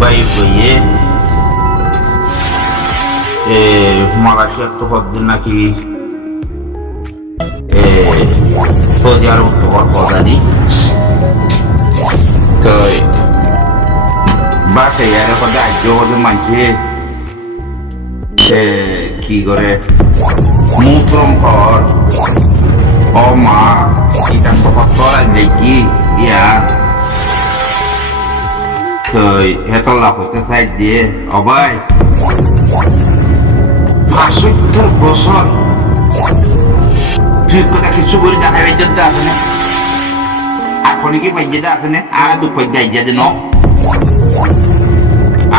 Dubai হয়ে মালয়েশিয়ার তো হচ্ছে নাকি সৌদি আরব তো হজানি তো বাসে এর হতে আজ্য হতে মানছে কি করে মূত্রম ঘর ও মা এটা তো হতর কি ইয়া তো হেতলা হইতে সাইড দিয়ে অবাই ৭৫ বছর তুই কথা কিছু করে দেখাবে যদি আছে না আর ফোনে কি পাইজে আছে না আর দুঃখ যাই যে ন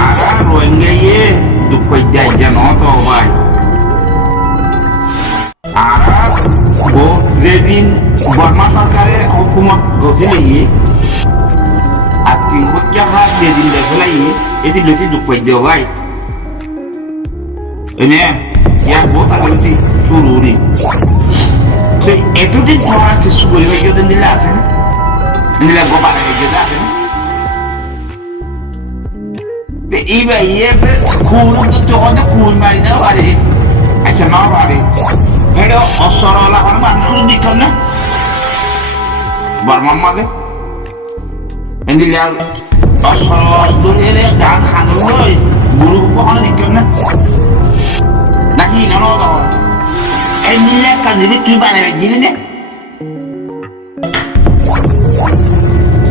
আর রোহিঙ্গা ইয়ে দুঃখ যাই যে ন তো ভাই আর যেদিন বর্মা সরকারের হুকুমত গছিল ইয়ে আর ৩০০ টাকা যেদিন দেখলাই এটি লোকে দুঃখ দিও ভাই এনে ইয়ার বহুত আগলতি শুরুরি তো এতদিন পড়া কিছু বলবে যদি দিলে আছে না দিলে গোপালে যদি আছে না তো এইবার ইয়ে খুন তো তখন তো খুন মারি না পারে আচ্ছা না পারে এটা অসরলা হওয়ার মানুষ কোনো দিতাম না বর্মার মাঝে দিলে অসর ধরে গান খানোর নয় গুরু কখনো দিতাম না নাকি না তো এই দিলে কাজ তুই বানাবে জিনি দে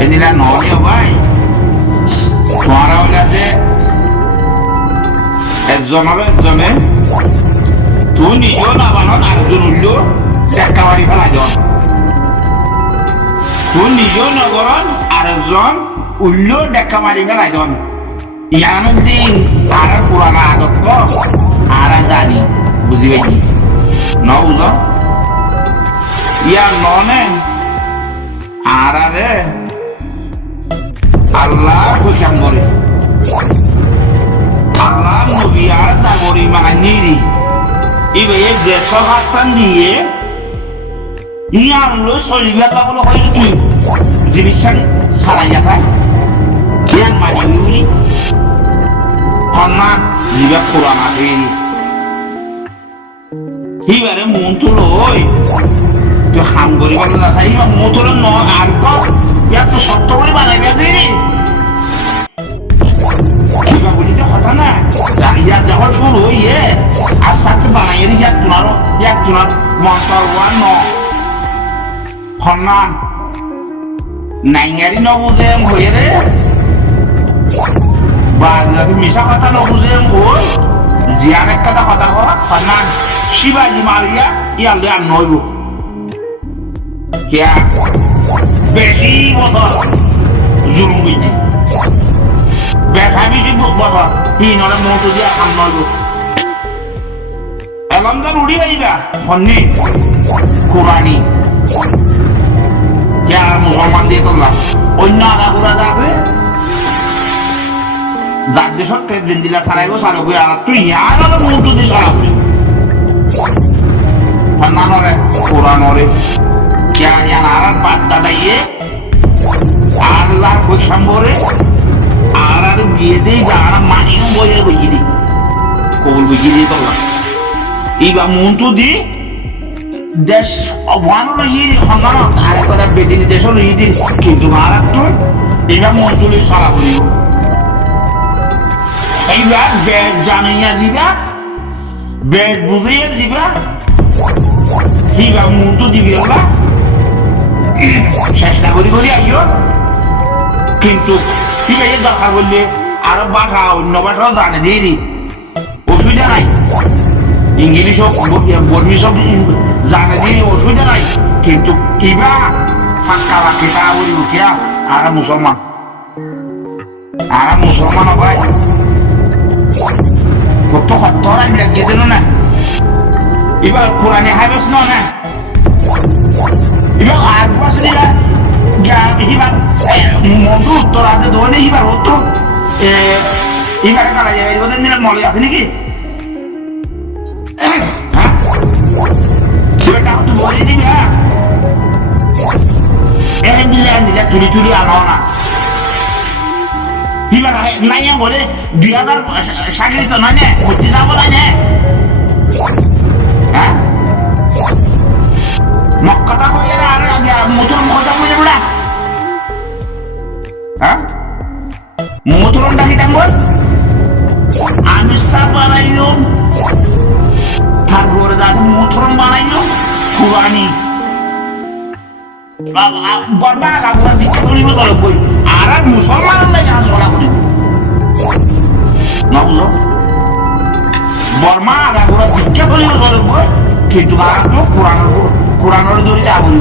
এই দিলে নয় ভাই তোমারা হলে যে একজনে তুই নিজেও না বানান আরেকজন উঠলো দেখা বাড়ি ফেলা জন তুই নিজেও নগরণ আরেকজন উঠলো দেখা মারি ফেলা জন ইয়ানো দিন আর পুরানা আদত আর জানি বুঝি পাইছি ন বুঝ ইয়ার ননে আর আরে আল্লাহ পরীক্ষা করে আল্লাহ নবী আর জাগরি মানিরি এবার যে সহাতান দিয়ে ইয়ানলো শরীর বলে হয় তুই জিনিস সারাই যাতা ইয়ান মানি উনি খন্না জিবা পুরানা হয়ে এইবারে মন তো লই তুই খাম করি বলে দাদা এইবার মন তো ন আর ইয়ার তো সত্য করে বানাইবে দিই এইবার বলি তো কথা না ইয়ার যখন শুরু হইয়ে আর সাথে বানাইয়ে দিই ইয়ার তোমার মন্ত্র ন খন্না নাইঙ্গারি ন বুঝে হয়ে রে বা মিশা কথা ন বুঝে হই জিয়ার এক কথা খন্না শিবাজি মারিয়া ইয়ালে আর নইব কিয়া বেশি বছর জুলুম হইছে বেশি বছর হিনরে মতো দিয়া কাম নইব এলমদার উড়ি যাইবা হন্নি কোরআনি কিয়া মুসলমান দিয়ে তোলা অন্য আগা ঘোরা যাবে যার দেশত জিন্দিলা ছাড়াইব ছাড়াবো আর তুই ইয়ার আলো মতো দিয়ে ছাড়াবি ফন্নানরে কোরআনরে কিয়া ইয়ান আর বাদ দাদাইয়ে আর লার ফইসাম্বরে আর দিয়ে দেই আর মানিও বইয়ে বইয়ে দি কবুল বইয়ে দি তোলা ইবা মন্টু দি দেশ অবানর ইয়ে হন্নান আর কথা বেদিনী দেশর ইয়ে দি কিন্তু আর তো ইবা মন্টুলি সারা করিব এইবার বেদ জানাইয়া দিবা বেদ বুঝাইয়া দিবা এইবার মন্টু দিবি ওলা চেষ্টা করি আইও কিন্তু ঠিক আছে দরকার বললে আরো ভাষা অন্য ভাষাও জানে দিয়ে দি অসুবিধা নাই ইংলিশ হোক বর্মিস হোক জানে দিয়ে অসুবিধা নাই কিন্তু কিবা ফাঁকা বাকিটা বলি উঠিয়া আর মুসলমান ভাই কত সত্তর আমি লাগিয়ে দিল না এবার কোরআনে হাইবেস না এবার আর বসে হিবার মন্টু উত্তর আছে ধরে হিবার হতো এবার কালা যাবে বোধ নিলাম মলে আছে নাকি সেটা তো বলে দিবি হ্যাঁ দিলে তুলি আনো না এবার নাই বলে 2000 চাকরি তো নয় না ভর্তি যাব নাই না হ্যাঁ মক্কাটা হয়ে আর আগে মোটর খোঁজা মনে বলা হ্যাঁ মোটরন ডাকি দাম আমি সাপ বানাইলাম তারপরে দাদা মোটরন বানাইলাম কুরআনি বর্বা আগুরা শিক্ষা করিব বলে কই আর মুসলমান লাগে আলোচনা করিব না বুঝলো বর্মা আগুরা শিক্ষা করিব বলে কই কিন্তু ভারত কোরআনের দড়িতে আগুন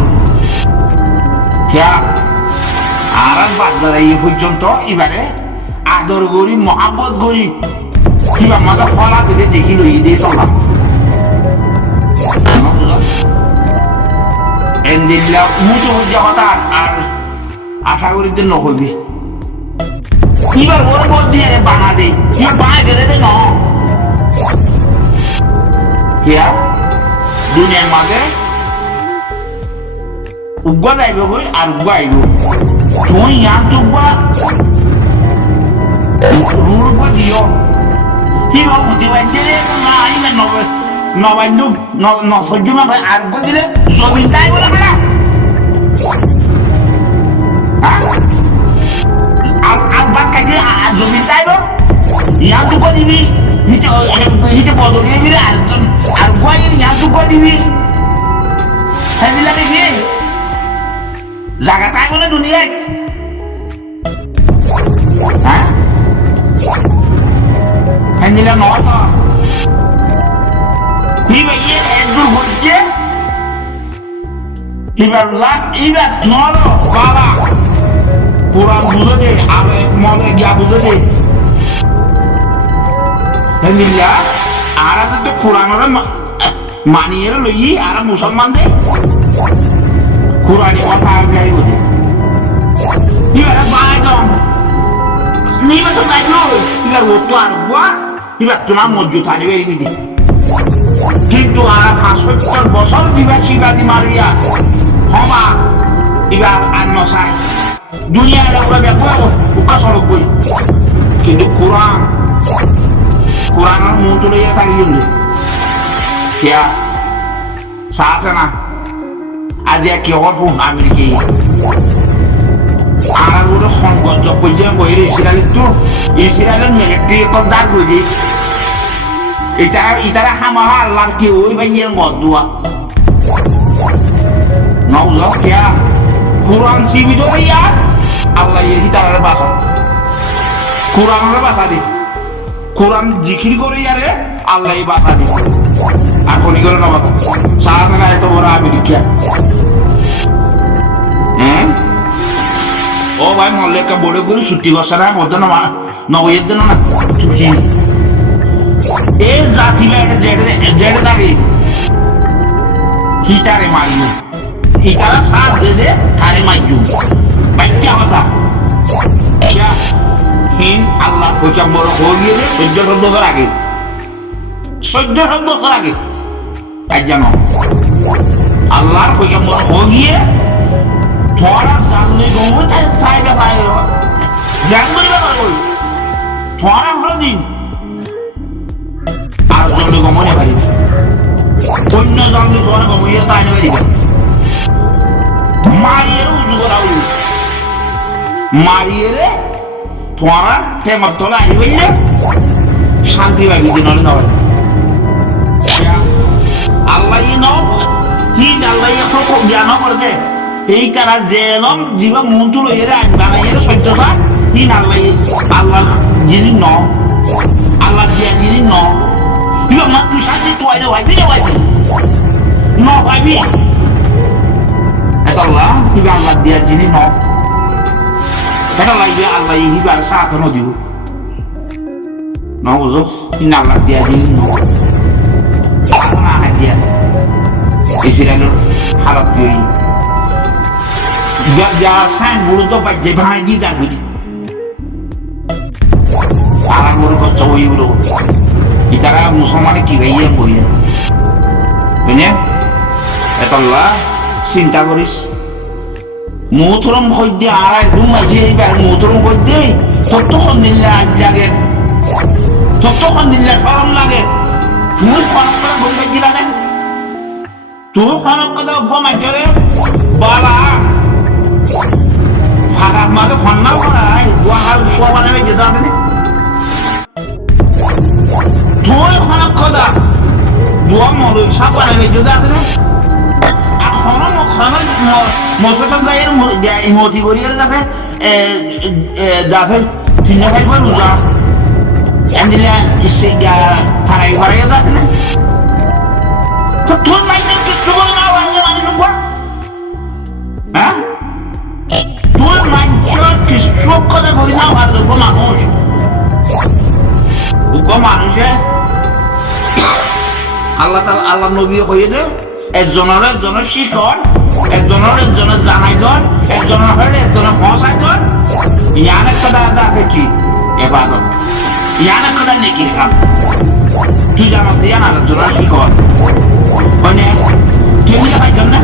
কেয়া আর বাদ দাদা এই পর্যন্ত এবারে আদর করি মহাব্বত করি কিবা মাথা ফলা থেকে দেখি লই দিয়ে চললাম এন্দিল্লা মুটো হইয়া কথা আর আশা করি যে নহইবি এবার ওর মধ্যে বানা দে এবার বানা গেলে দে ন কিয়া দুনিয়ার মাঝে উগ্গা যাইব কই আর উগ্গা আইব তুই ইয়ান তুগ্গা রুর গো দিও হিবা বুঝি বাইতে রে না আইবে নবে নবাইন্দু ন সহ্য না ভাই আর গো দিলে জমিন চাই বলে না আর বাদ কাকে জমিন চাইব ইয়ান তুগ্গা দিবি হিতে বদলে দিবি আর গোয়াইর ইয়ান তুগ্গা দিবি হ্যাঁ দিলা দেখি জায়গা তাই বলে দুনিয়ায় হ্যাঁ হ্যান্ডিলা নয় হিবার ইয়ে একদূর হচ্ছে হিবার নর বাবা কোরআন বুঝে দে আবে মনে গিয়া বুঝে দে হ্যান্ডিলা আর তো কোরআনের মানিয়ে লই আর মুসলমান দে কোরআনি কথা গাই ওদের এবার বাইদম নিবা তো গাইলো এবার ও তো আর গোয়া এবার তোমার মজ্জু থাকবে এই বিধি কিন্তু আর 75 বছর দিবা শিবাদি মারিয়া হবা এবার আর নসাই দুনিয়ার উপরে ব্যাপার উকা সড়ক বই কিন্তু কোরআনের মন্ত্র লইয়া থাকি কিন্তু কিয়া সাথে না আজ কি অল্প আমেরিকায় আর ওরা সংগত পর্যন্ত ইসরায়েলের মিলিটারি কন্দার করে ইতারা হামাহা আল্লাহর কি ওই ভাইয়ের মদুয়া নওলা কিয়া কোরআন জীবিত হইয়া আল্লাহ এর হিতারের বাসা কোরআনের বাসা দি কোরআন জিকির করে ইয়ারে আল্লাহ বাসা দি আর ফোনি করে না বাসা সারা এত বড় আমেরিকা ও ভাই মল্লে একটা বড় করে ছুটি বসা না মধ্যে নবইয়ের দিন না ছুটি এই জাতি জেডে থাকে হিটারে মারিও ইটারা সাথ দে তারে মাইজু বাইটা কথা হিন আল্লাহ কইটা বড় হয়ে গিয়ে 14 বছর আগে 14 বছর আগে তাই জানো আল্লাহর কইটা বড় হয়ে গিয়ে তোরা জানলে গো তাই সাইবা সাইবা জানবি না কই তোরা হলো দিন আর জানলে গো মনে পারি অন্য জানলে তোরা গো ইয়া তাই না দিবা মারিয়ে উজু করাও মারিয়ে রে তোরা তেমন তোলা আইবে না শান্তি পাবি দিন না আল্লাহ হি আল্লাহ এখন জ্ঞান করতে এই তারা জেলম জীবা মন্ত্র লইয়ে বানাইয়ে সত্যতা তিন আল্লাহ যিনি ন আল্লাহ দিয়া যিনি ন ইবা মাতু শান্তি তোয়াইলে ভাইবি না ভাইবি ন ভাইবি এটা আল্লাহ ইবা আল্লাহ দিয়া যিনি ন এটা লাগবে আল্লাহ ইবার সাথ ন দিব ন বুঝো তিন আল্লাহ দিয়া যিনি ন আল্লাহ না দিয়া ইসরায়েলের হালত কি যা সাইন বলতো বাজে ভাই দি দাঁড় করি আর বড় কত হইগুলো ইতারা মুসলমানে কি ভাইয়া বইয়া বুঝলে এতল্লা চিন্তা করিস মোহতরম হইতে আর একদম মাঝে এইবার মোহতরম করতে ততক্ষণ দিল্লা আজ লাগে ততক্ষণ দিল্লা সরম লাগে তুই খনক কথা বলবে দিলা না তুই খনক কথা গমাই চলে বালা ফারাক মাকে ফন্নাও করাই ওয়াহার সব বানাবে যেতে আছে না তুই খনক কথা দোয়া মরে সব বানাবে যেতে আছে না আর খনক খনক মশলা গায়ের মতি করিয়ে যাচ্ছে যাচ্ছে তিনটা খাই করে বুঝা এন্দিলা ইসে থারাই ঘরে যাচ্ছে না তো তোর মাইনে কিছু বলে না বাংলা মানুষ উপর হ্যাঁ তোর মাইনে কিছু কথা বলি না আর যোগ্য মানুষ যোগ্য মানুষে আল্লাহ তাআলা আল্লাহ নবী হয়ে দে একজনের শিখন একজনের জানাই দন একজনের হয়ে একজনের পৌঁছাই দন ইয়ার একটা দাদা আছে কি এবাদত ইয়ার একটা দাদা নেকির খাম তুই জানো দিয়া না একজনের শিখন মানে তুই বুঝতে পাইছেন না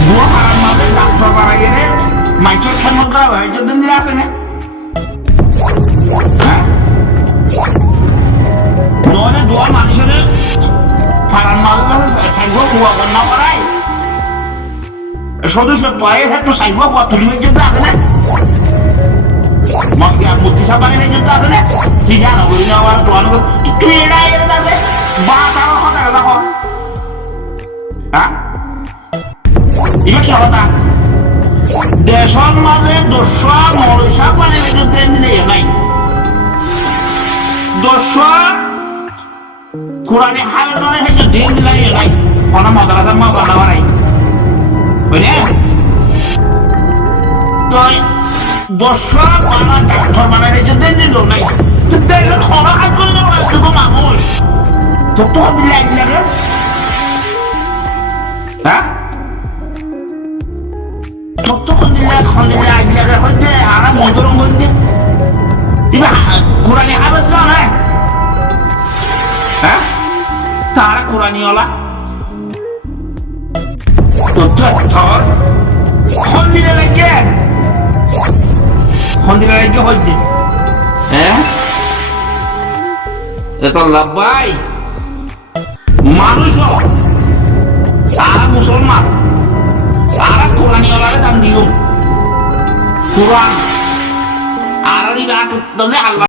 বুয়া হারার মাঝে ডাক্তার মারা গেলে মাইচর খেমন করা হয় যদিন দিলে আসে না হ্যাঁ নয় দোয়া মানুষের ফারান মাঝে সাইব কুয়া বন্যা করায় সদস্য পায়ে একটু সাইব কুয়া তুলিমের জন্য আছে না মূর্তি সাবানের জন্য আছে না তুই জানো করি না আমার দোয়ানো তুই এটা এটা আছে বা তারা কথা কথা কর হ্যাঁ এবার কি কথা দেশের মাঝে দোষা মরসা পানির বিরুদ্ধে দিলে নাই দোষা কোরআনে হালে নয় হয়তো দিন দিলাই নাই কোনো মাদ্রাসার মা বানাবার নাই বুঝলে তো দোষা বানা ডাক্তার বানাই হয়তো দিন দিল নাই তো দেশের খরা হাত করে নেওয়া দুটো মানুষ তো তো দিলে এক লাগে হ্যাঁ তখন দিলে এক লাগে হইতে আর মজুরম হইতে এবার কোরআনে হাবেস না হ্যাঁ তারা কোরআনিওয়ালা তোর খন্দিরে লাগে হইতে হ্যাঁ এত লাভবাই মানুষ তারা মুসলমান তারা কোরআনিওয়ালারে দাম দিও কোরআন আর আল্লাহ